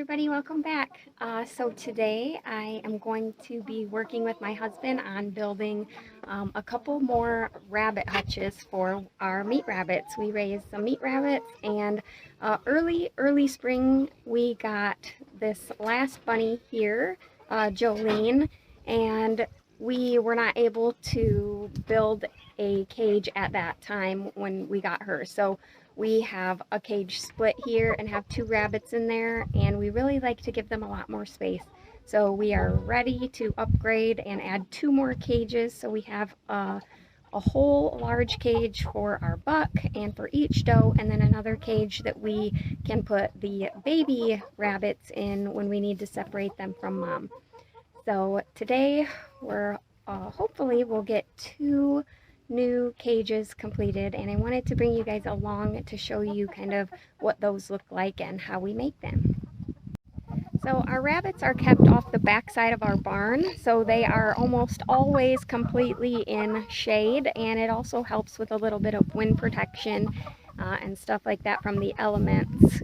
everybody, welcome back. So today I am going to be working with my husband on building a couple more rabbit hutches for our meat rabbits. We raised some meat rabbits, and early spring we got this last bunny here, Jolene, and we were not able to build a cage at that time when we got her. So we have a cage split here and have two rabbits in there, and we really like to give them a lot more space. So we are ready to upgrade and add two more cages. So we have a whole large cage for our buck and for each doe, and then another cage that we can put the baby rabbits in when we need to separate them from mom. So today we're hopefully we'll get two new cages completed, and I wanted to bring you guys along to show you kind of what those look like and how we make them. So our rabbits are kept off the back side of our barn, so they are almost always completely in shade, and it also helps with a little bit of wind protection and stuff like that from the elements.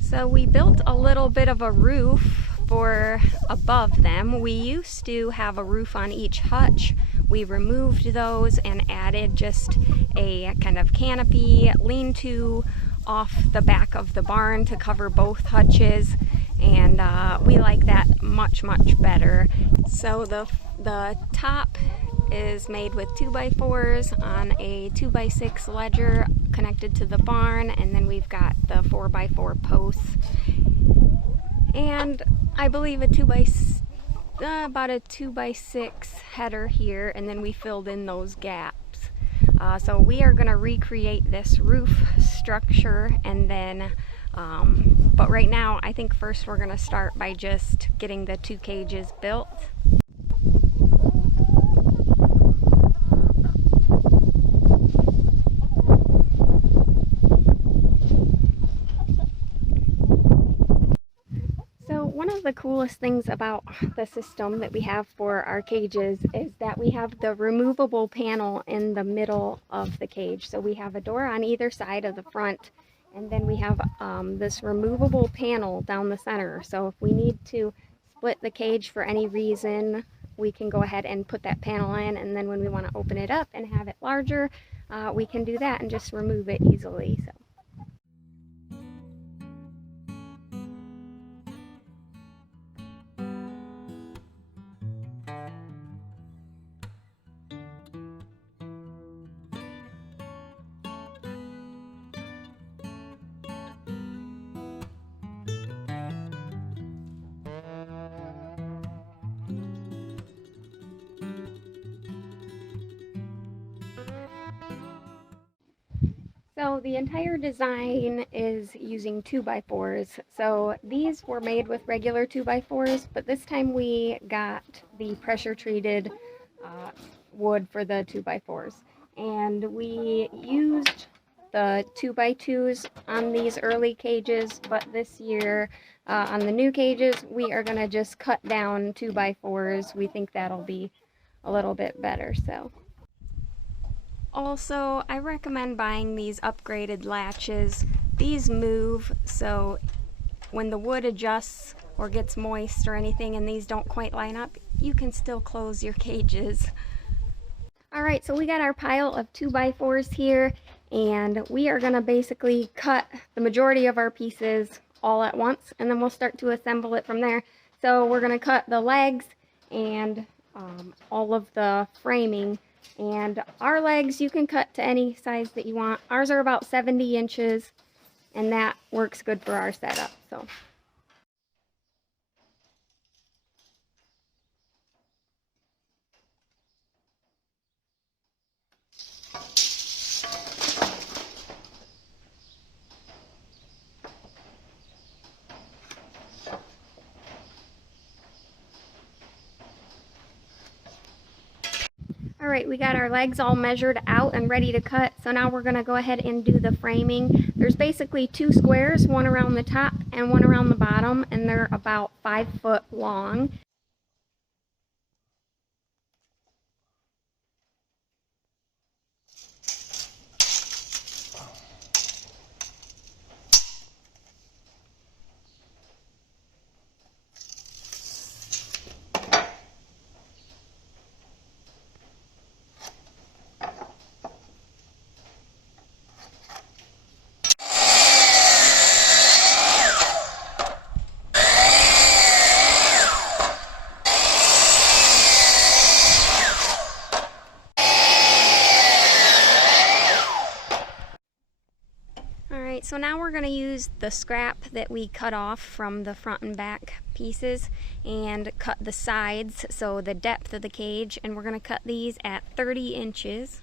So we built a little bit of a roof for above them. We used to have a roof on each hutch. We removed those and added just a kind of canopy lean-to off the back of the barn to cover both hutches, and we like that much better. So the top is made with 2x4s on a 2x6 ledger connected to the barn, and then we've got the 4x4 posts, and I believe about a 2x6 header here, and then we filled in those gaps. So we are going to recreate this roof structure, and then but right now I think first we're going to start by just getting the two cages built. One of the coolest things about the system that we have for our cages is that we have the removable panel in the middle of the cage. So we have a door on either side of the front, and then we have this removable panel down the center. So if we need to split the cage for any reason, we can go ahead and put that panel in, and then when we want to open it up and have it larger, we can do that and just remove it easily. So the entire design is using 2x4s. So these were made with regular 2x4s, but this time we got the pressure treated wood for the 2x4s. And we used the 2x2s on these early cages, but this year on the new cages, we are going to just cut down 2x4s. We think that'll be a little bit better. Also, I recommend buying these upgraded latches. These move, so when the wood adjusts or gets moist or anything and these don't quite line up, you can still close your cages. Alright, so we got our pile of 2x4s here, and we are going to basically cut the majority of our pieces all at once, and then we'll start to assemble it from there. So we're going to cut the legs and all of the framing. And our legs, you can cut to any size that you want. Ours are about 70 inches, and that works good for our setup. Alright, we got our legs all measured out and ready to cut, so now we're going to go ahead and do the framing. There's basically two squares, one around the top and one around the bottom, and they're about 5 foot long. so now we're going to use the scrap that we cut off from the front and back pieces and cut the sides, so the depth of the cage, and we're going to cut these at 30 inches.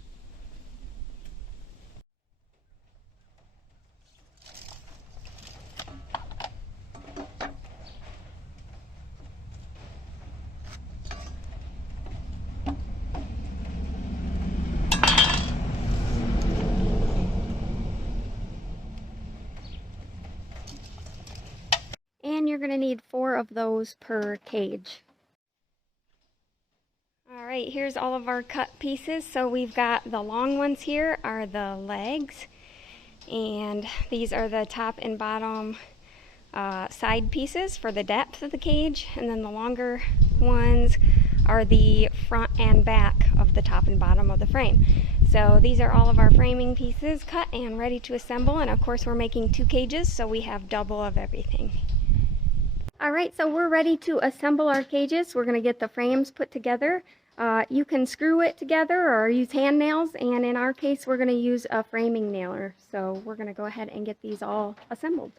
And you're going to need 4 of those per cage. Alright, here's all of our cut pieces. So we've got the long ones here are the legs, and these are the top and bottom side pieces for the depth of the cage, and then the longer ones are the front and back of the top and bottom of the frame. So these are all of our framing pieces cut and ready to assemble, and of course we're making 2 cages, so we have double of everything. Alright, so we're ready to assemble our cages. We're going to get the frames put together. You can screw it together or use hand nails, and in our case we're going to use a framing nailer. So we're going to go ahead and get these all assembled.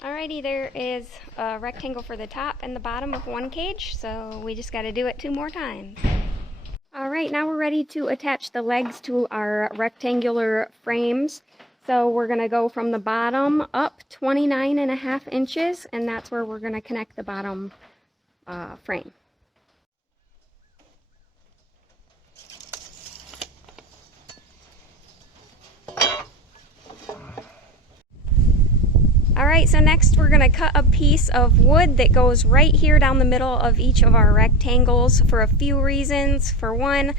Alrighty, there is a rectangle for the top and the bottom of one cage, so we just got to do it 2 more times. Alright, now we're ready to attach the legs to our rectangular frames. So we're going to go from the bottom up 29.5 inches, and that's where we're going to connect the bottom frame. Alright, so next we're going to cut a piece of wood that goes right here down the middle of each of our rectangles for a few reasons. For one,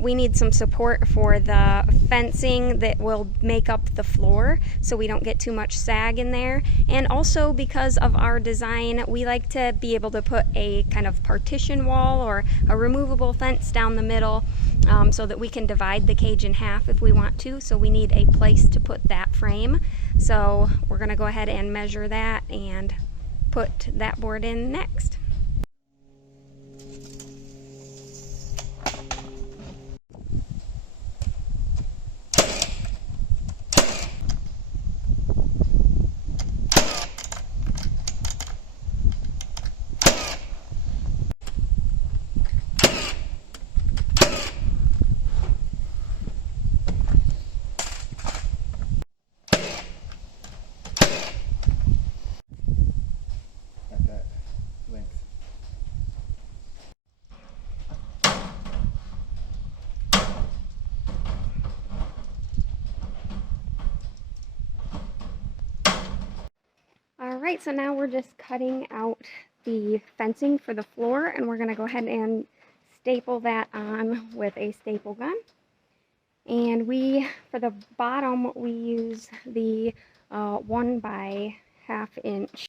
we need some support for the fencing that will make up the floor so we don't get too much sag in there. And also because of our design, we like to be able to put a kind of partition wall or a removable fence down the middle so that we can divide the cage in half if we want to. So we need a place to put that frame. So we're going to go ahead and measure that and put that board in next. Alright, so now we're just cutting out the fencing for the floor, and we're going to go ahead and staple that on with a staple gun. And for the bottom, we use the 1.5 inch.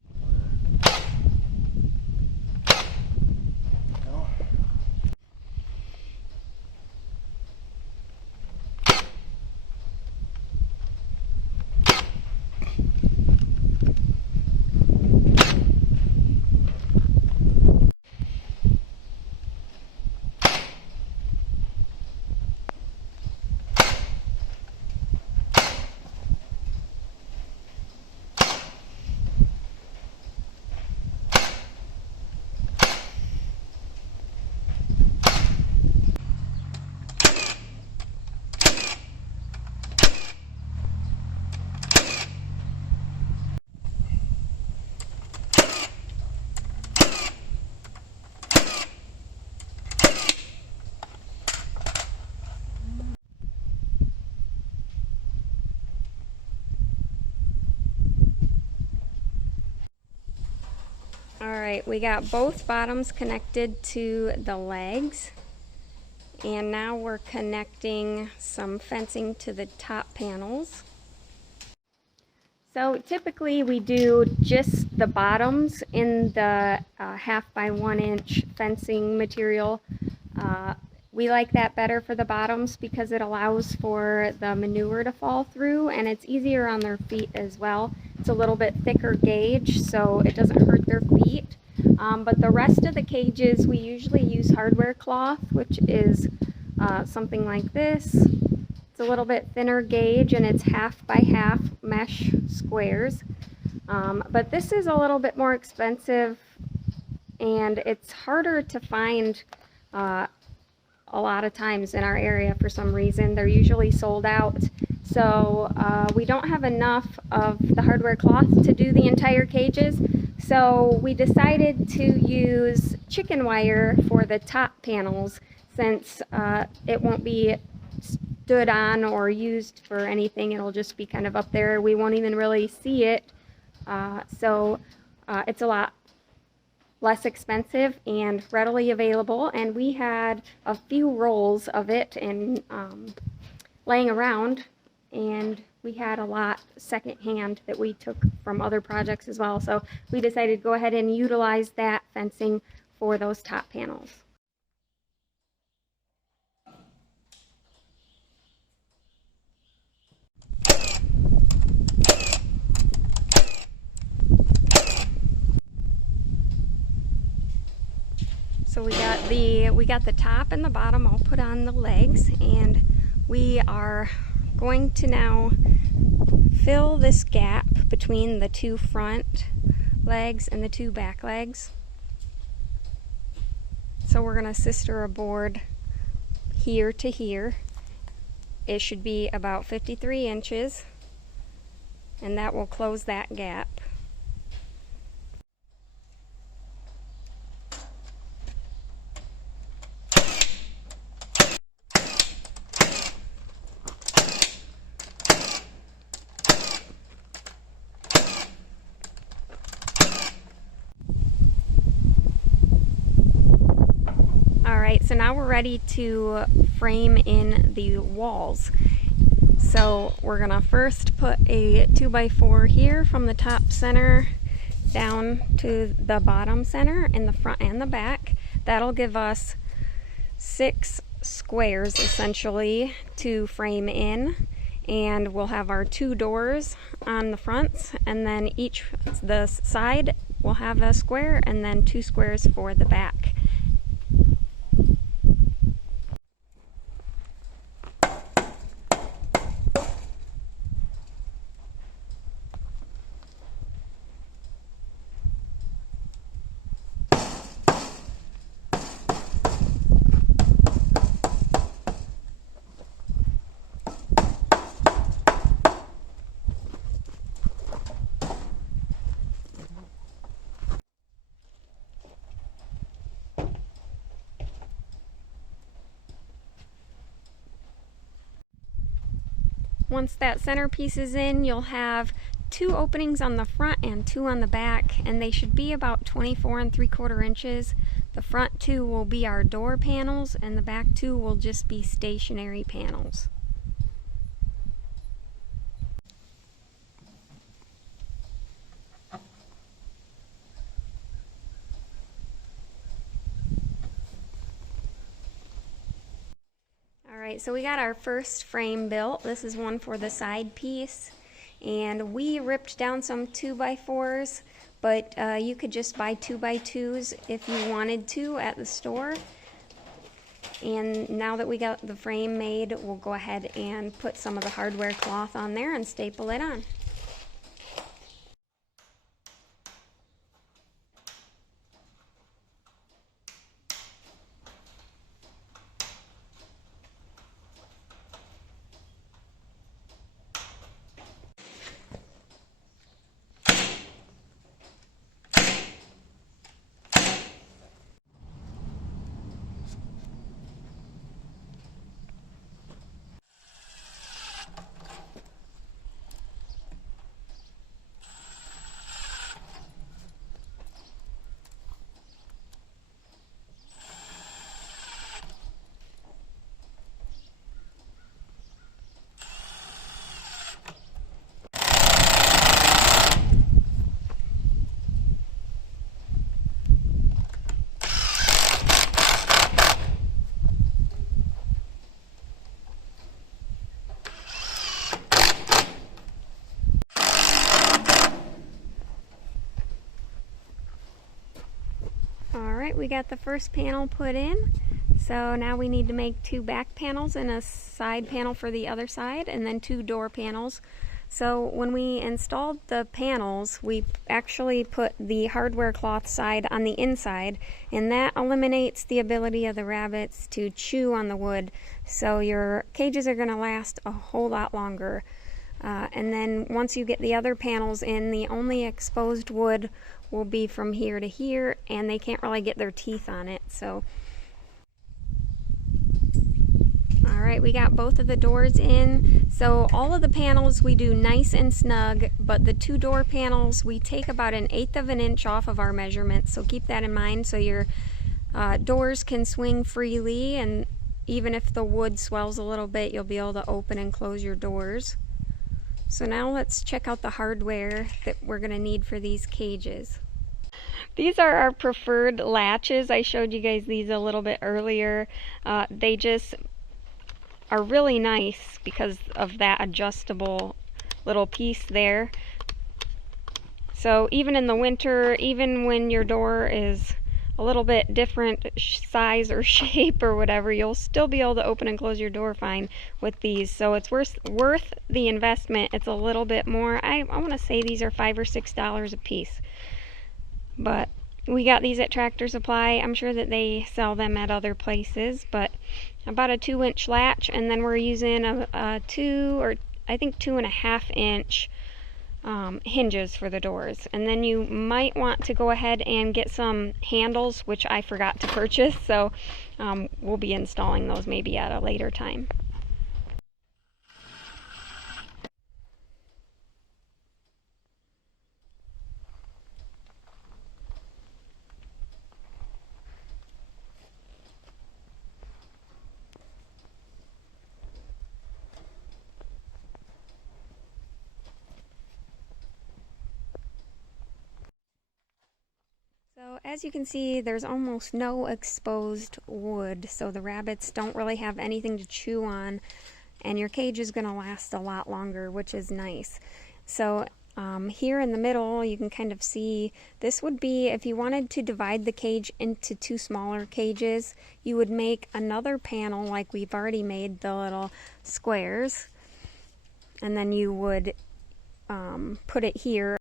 Alright, we got both bottoms connected to the legs, and now we're connecting some fencing to the top panels. So typically we do just the bottoms in the 1/2 by 1 inch fencing material. We like that better for the bottoms because it allows for the manure to fall through, and it's easier on their feet as well. It's a little bit thicker gauge, so it doesn't hurt their feet. But the rest of the cages, we usually use hardware cloth, which is something like this. It's a little bit thinner gauge, and it's 1/2 by 1/2 mesh squares. But this is a little bit more expensive, and it's harder to find a lot of times in our area for some reason. They're usually sold out. So we don't have enough of the hardware cloth to do the entire cages. So we decided to use chicken wire for the top panels, since it won't be stood on or used for anything. It'll just be kind of up there. We won't even really see it. So it's a lot less expensive and readily available, and we had a few rolls of it and laying around, and we had a lot secondhand that we took from other projects as well, so we decided to go ahead and utilize that fencing for those top panels. So we got the top and the bottom all put on the legs, and we are going to now fill this gap between the two front legs and the two back legs. So we're going to sister a board here to here. It should be about 53 inches, and that will close that gap. So now we're ready to frame in the walls. So we're gonna first put a 2x4 here from the top center down to the bottom center in the front and the back. That'll give us 6 squares essentially to frame in, and we'll have our 2 doors on the fronts, and then the side will have a square, and then 2 squares for the back. Once that centerpiece is in, you'll have 2 openings on the front and 2 on the back, and they should be about 24 3/4 inches. The front 2 will be our door panels, and the back 2 will just be stationary panels. Alright, so we got our first frame built. This is one for the side piece, and we ripped down some 2x4s, but you could just buy 2x2s if you wanted to at the store. And now that we got the frame made, we'll go ahead and put some of the hardware cloth on there and staple it on. Alright, we got the first panel put in. So now we need to make 2 back panels and a side panel for the other side, and then 2 door panels. So when we installed the panels, we actually put the hardware cloth side on the inside, and that eliminates the ability of the rabbits to chew on the wood. So your cages are going to last a whole lot longer. And then once you get the other panels in, the only exposed wood will be from here to here, and they can't really get their teeth on it. So alright, we got both of the doors in. So all of the panels we do nice and snug, but the 2 door panels we take about 1/8 of an inch off of our measurement. So keep that in mind, so your doors can swing freely, and even if the wood swells a little bit, you'll be able to open and close your doors. So now let's check out the hardware that we're going to need for these cages. These are our preferred latches. I showed you guys these a little bit earlier. They just are really nice because of that adjustable little piece there. So even in the winter, even when your door is a little bit different size or shape or whatever, you'll still be able to open and close your door fine with these. So it's worth the investment. It's a little bit more. I want to say these are $5 or $6 a piece. But we got these at Tractor Supply. I'm sure that they sell them at other places, but about a 2-inch latch, and then we're using a 2 or I think 2.5 inch hinges for the doors. And then you might want to go ahead and get some handles, which I forgot to purchase, so we'll be installing those maybe at a later time. So as you can see, there's almost no exposed wood, so the rabbits don't really have anything to chew on, and your cage is going to last a lot longer, which is nice. So here in the middle, you can kind of see, this would be, if you wanted to divide the cage into 2 smaller cages, you would make another panel like we've already made the little squares, and then you would put it here.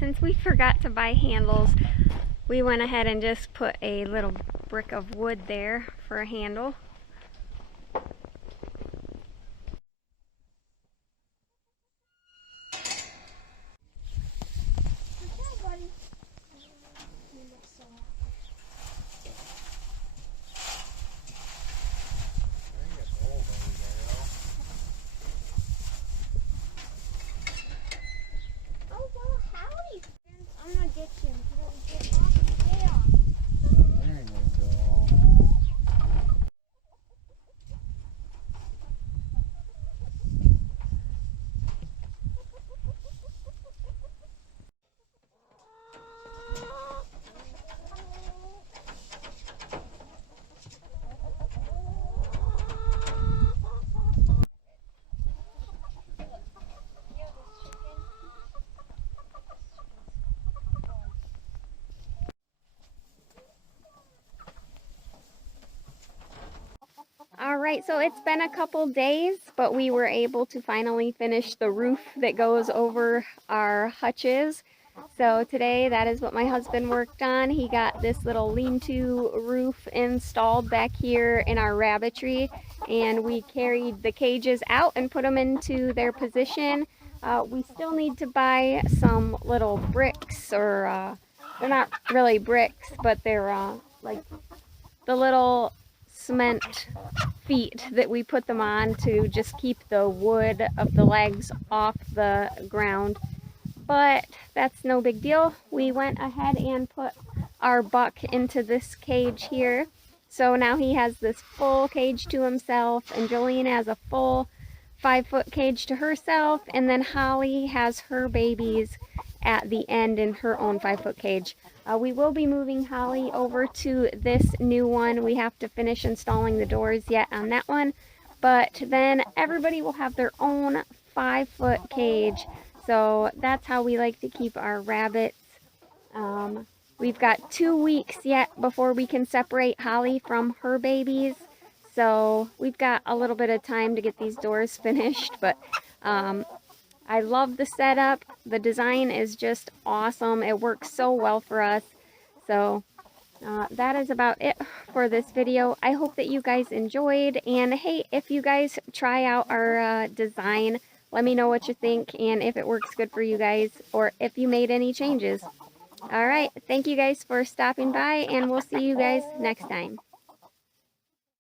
Since we forgot to buy handles, we went ahead and just put a little brick of wood there for a handle. Alright, so it's been a couple days, but we were able to finally finish the roof that goes over our hutches. So today, that is what my husband worked on. He got this little lean-to roof installed back here in our rabbitry, and we carried the cages out and put them into their position. We still need to buy some little bricks, or they're not really bricks, but they're like the little cement feet that we put them on to just keep the wood of the legs off the ground. But that's no big deal. We went ahead and put our buck into this cage here. So now he has this full cage to himself, and Jolene has a full 5-foot cage to herself, and then Holly has her babies at the end in her own 5-foot cage. We will be moving Holly over to this new one. We have to finish installing the doors yet on that one, but then everybody will have their own 5-foot cage. So that's how we like to keep our rabbits. We've got 2 weeks yet before we can separate Holly from her babies. So we've got a little bit of time to get these doors finished, but I love the setup. The design is just awesome. It works so well for us. So that is about it for this video. I hope that you guys enjoyed. And hey, if you guys try out our design, let me know what you think and if it works good for you guys or if you made any changes. All right. Thank you guys for stopping by, and we'll see you guys next time.